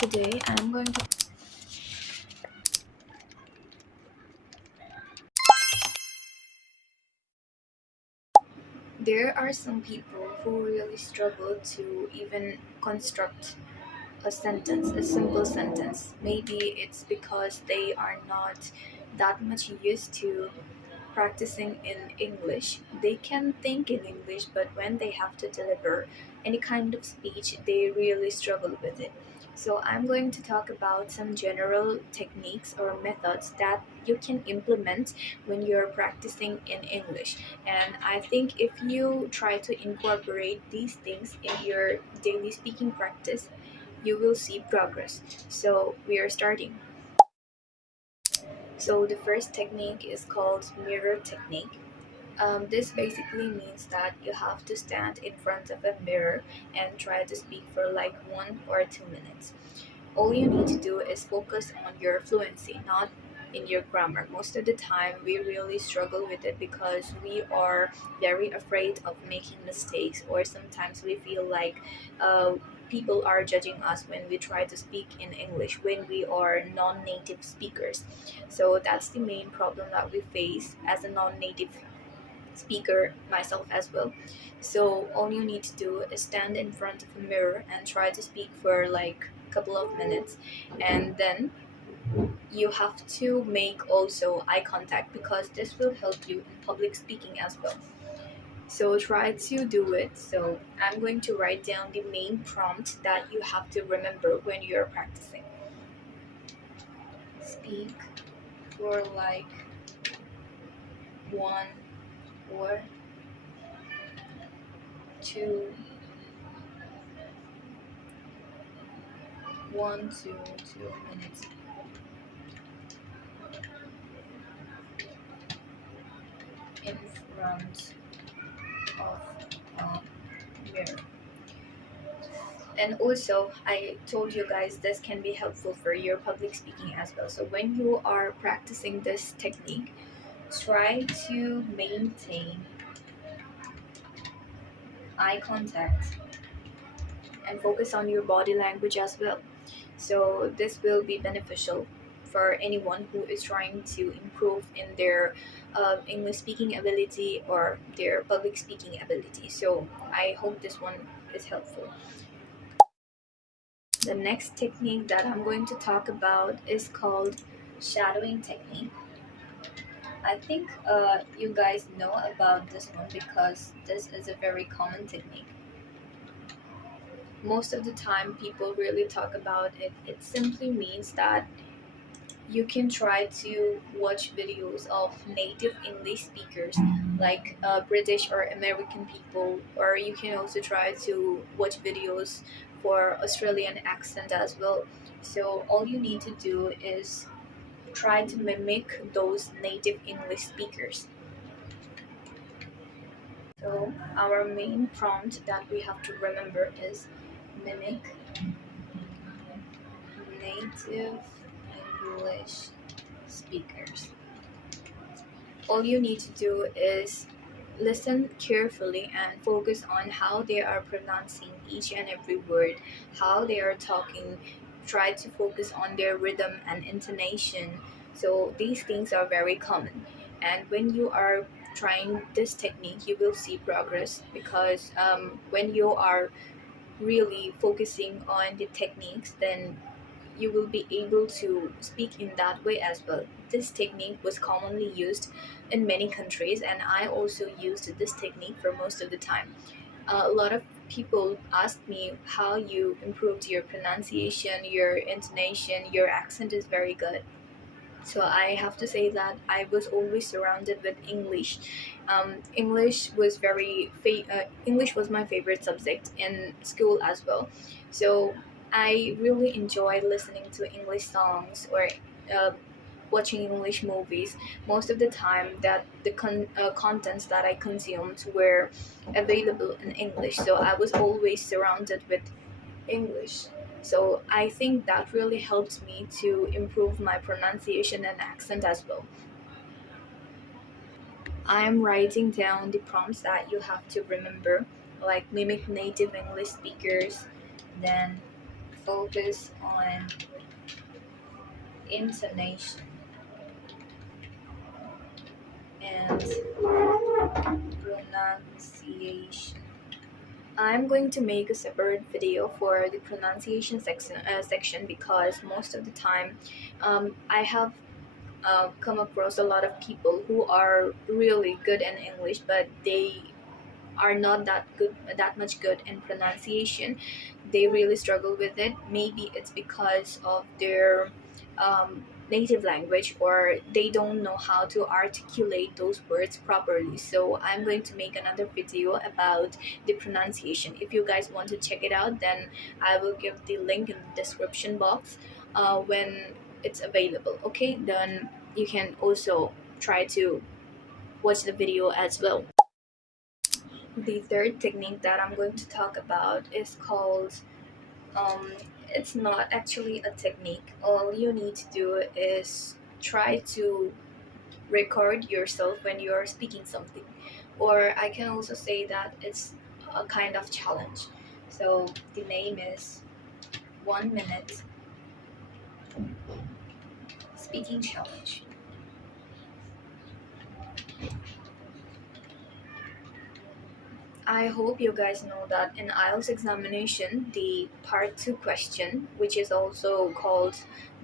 Today I'm going to There are some people who really struggle to even construct a sentence, a simple sentence. Maybe it's because they are not that much used to practicing in English. They can think in English, but when they have to deliver any kind of speech, they really struggle with it. So, I'm going to talk about some general techniques or methods that you can implement when you're practicing in English. And I think if you try to incorporate these things in your daily speaking practice, you will see progress. So, we are starting. So, the first technique is called mirror technique. This basically means that you have to stand in front of a mirror and try to speak for like 1 or 2 minutes. All you need to do is focus on your fluency, not in your grammar. Most of the time, we really struggle with it because we are very afraid of making mistakes, or sometimes we feel like people are judging us when we try to speak in English when we are non native speakers. So, that's the main problem that we face as a non native speaker myself as well. So all you need to do is stand in front of a mirror and try to speak for like a couple of minutes, and then you have to make also eye contact because this will help you in public speaking as well. So try to do it. So I'm going to write down the main prompt that you have to remember when you're practicing. Speak for like 1 or 2 minutes in front of a mirror. And also, I told you guys this can be helpful for your public speaking as well. So when you are practicing this technique, try to maintain eye contact and focus on your body language as well. So this will be beneficial for anyone who is trying to improve in their English speaking ability or their public speaking ability. So I hope this one is helpful. The next technique that I'm going to talk about is called shadowing technique. I think you guys know about this one because this is a very common technique. Most of the time, people really talk about it. It simply means that you can try to watch videos of native English speakers like British or American people, or you can also try to watch videos for Australian accent as well. So all you need to do is try to mimic those native English speakers. So our main prompt that we have to remember is mimic native English speakers. All you need to do is listen carefully and focus on how they are pronouncing each and every word, how they are talking. Try to focus on their rhythm and intonation. So, these things are very common. And when you are trying this technique, you will see progress because when you are really focusing on the techniques, then you will be able to speak in that way as well. This technique was commonly used in many countries, and I also used this technique for most of the time. A lot of people asked me how you improved your pronunciation, your intonation, your accent is very good. So I have to say that I was always surrounded with English. English was my favorite subject in school as well. So I really enjoyed listening to English songs or uh, watching English movies. Most of the time, that the contents that I consumed were available in English. So I was always surrounded with English. So I think that really helped me to improve my pronunciation and accent as well. I'm writing down the prompts that you have to remember, like mimic native English speakers, then focus on intonation and pronunciation. I'm going to make a separate video for the pronunciation section because most of the time I have come across a lot of people who are really good in English, but they are not that much good in pronunciation. They really struggle with it. Maybe it's because of their native language, or they don't know how to articulate those words properly. So I'm going to make another video about the pronunciation. If you guys want to check it out, then I will give the link in the description box when it's available. Okay, then you can also try to watch the video as well. The third technique that I'm going to talk about is called, um, it's not actually a technique. All you need to do is try to record yourself when you're speaking something. Or I can also say that it's a kind of challenge. So the name is 1 minute speaking challenge. I hope you guys know that in IELTS examination, the part 2 question, which is also called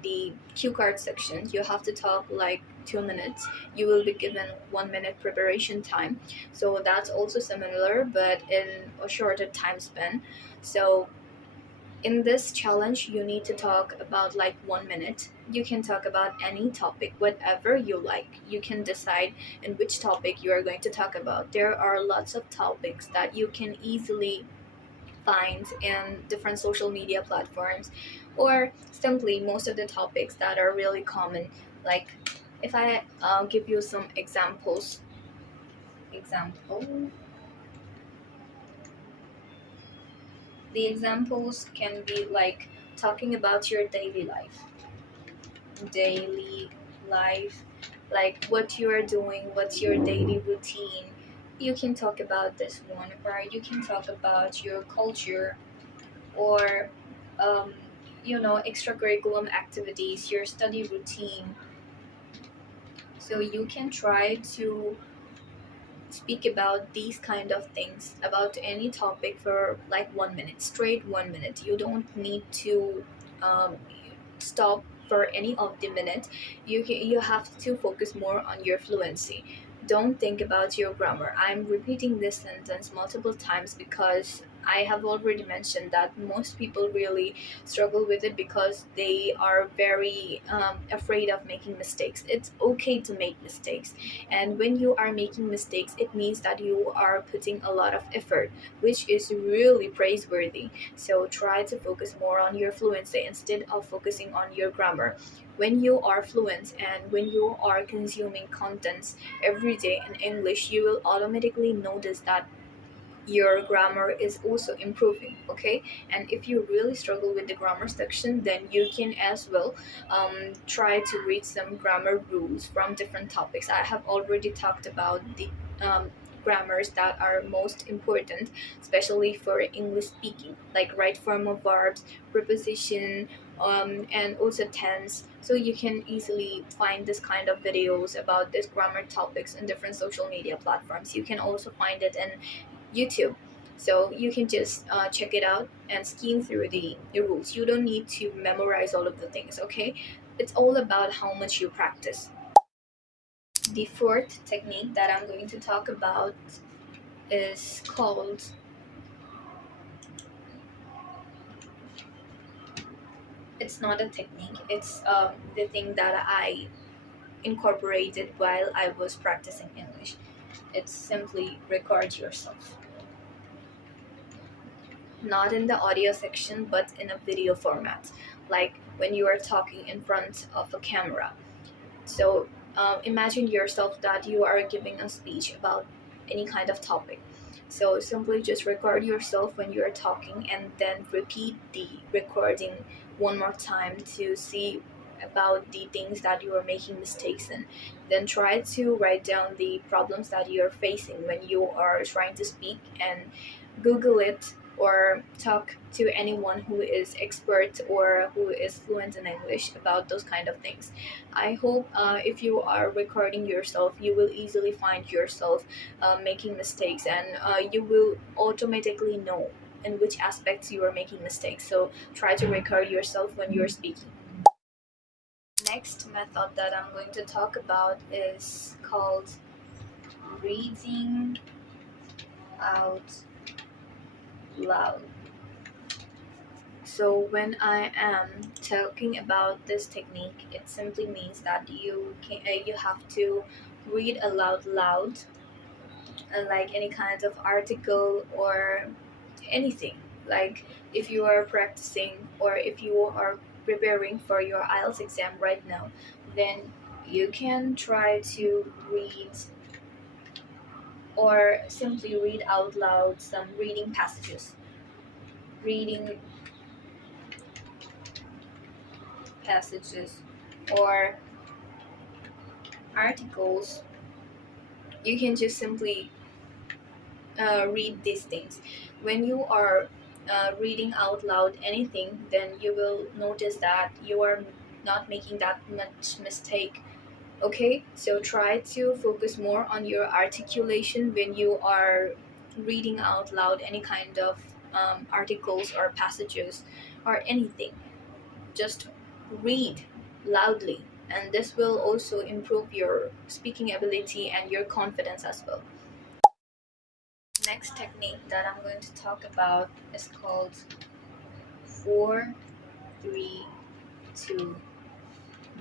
the cue card section, you have to talk like 2 minutes. You will be given 1 minute preparation time. So that's also similar, but in a shorter time span. So in this challenge, you need to talk about like 1 minute. You can talk about any topic, whatever you like. You can decide in which topic you are going to talk about. There are lots of topics that you can easily find in different social media platforms, or simply most of the topics that are really common. Like, if I give you some example, the examples can be like talking about your daily life, like what you are doing, what's your daily routine. You can talk about this one, or you can talk about your culture, or um, extracurriculum activities, your study routine. So you can try to speak about these kind of things, about any topic for like 1 minute, straight 1 minute. You don't need to um, stop for any of the minute. You have to focus more on your fluency. Don't think about your grammar. I'm repeating this sentence multiple times because I have already mentioned that most people really struggle with it because they are very afraid of making mistakes. It's okay to make mistakes, and when you are making mistakes, it means that you are putting a lot of effort, which is really praiseworthy. So try to focus more on your fluency instead of focusing on your grammar. When you are fluent and when you are consuming contents every day in English, you will automatically notice that your grammar is also improving. Okay, and if you really struggle with the grammar section, then you can as well try to read some grammar rules from different topics. I have already talked about the grammars that are most important, especially for English speaking, like right form of verbs, preposition, and also tense. So you can easily find this kind of videos about this grammar topics in different social media platforms. You can also find it in YouTube. So you can just check it out and skim through the rules. You don't need to memorize all of the things, okay? It's all about how much you practice. The fourth technique that I'm going to talk about is called, it's not a technique, it's the thing that I incorporated while I was practicing English. It's simply record yourself. Not in the audio section, but in a video format, like when you are talking in front of a camera. So imagine yourself that you are giving a speech about any kind of topic. So simply just record yourself when you are talking and then repeat the recording one more time to see about the things that you are making mistakes in. Then try to write down the problems that you are facing when you are trying to speak, and Google it, or talk to anyone who is expert or who is fluent in English about those kind of things. I hope if you are recording yourself, you will easily find yourself making mistakes, and you will automatically know in which aspects you are making mistakes. So try to record yourself when you're speaking. Next method that I'm going to talk about is called reading out loud. So when I am talking about this technique, it simply means that you have to read aloud loud, like any kind of article or anything. Like if you are practicing or if you are preparing for your IELTS exam right now, then you can try to read or simply read out loud some reading passages or articles. You can just simply read these things. When you are reading out loud anything, then you will notice that you are not making that much mistake. Okay, so try to focus more on your articulation when you are reading out loud any kind of articles or passages or anything. Just read loudly, and this will also improve your speaking ability and your confidence as well. Next technique that I'm going to talk about is called 4-3-2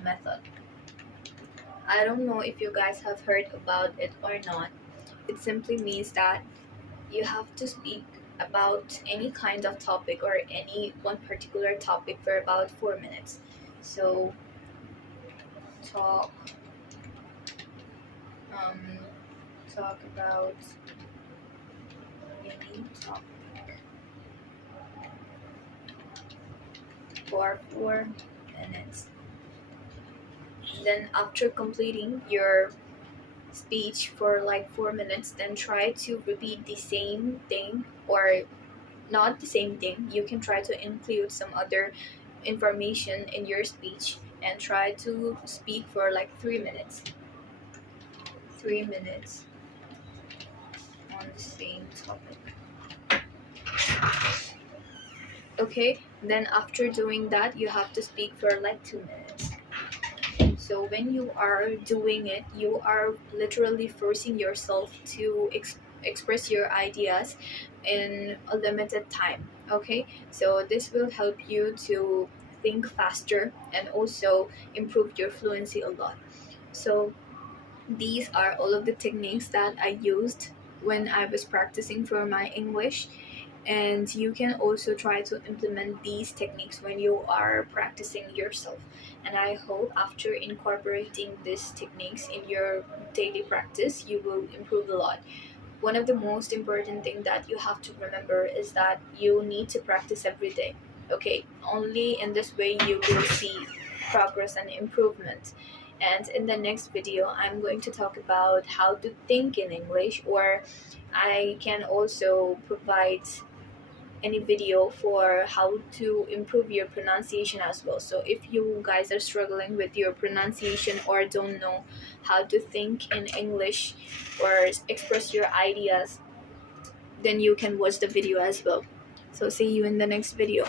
method. I don't know if you guys have heard about it or not. It simply means that you have to speak about any kind of topic or any one particular topic for about 4 minutes. So talk um talk about any topic for 4 minutes. Then after completing your speech for like 4 minutes, then try to repeat the same thing, or not the same thing. You can try to include some other information in your speech and try to speak for like 3 minutes. 3 minutes on the same topic. Okay, then after doing that, you have to speak for like 2 minutes. So when you are doing it, you are literally forcing yourself to express your ideas in a limited time. Okay, so this will help you to think faster and also improve your fluency a lot. So these are all of the techniques that I used when I was practicing for my English, and you can also try to implement these techniques when you are practicing yourself. And I hope after incorporating these techniques in your daily practice, you will improve a lot. One of the most important thing that you have to remember is that you need to practice every day. Okay, only in this way you will see progress and improvement. And in the next video, I'm going to talk about how to think in English, or I can also provide any video for how to improve your pronunciation as well. So if you guys are struggling with your pronunciation or don't know how to think in English or express your ideas, then you can watch the video as well. So see you in the next video.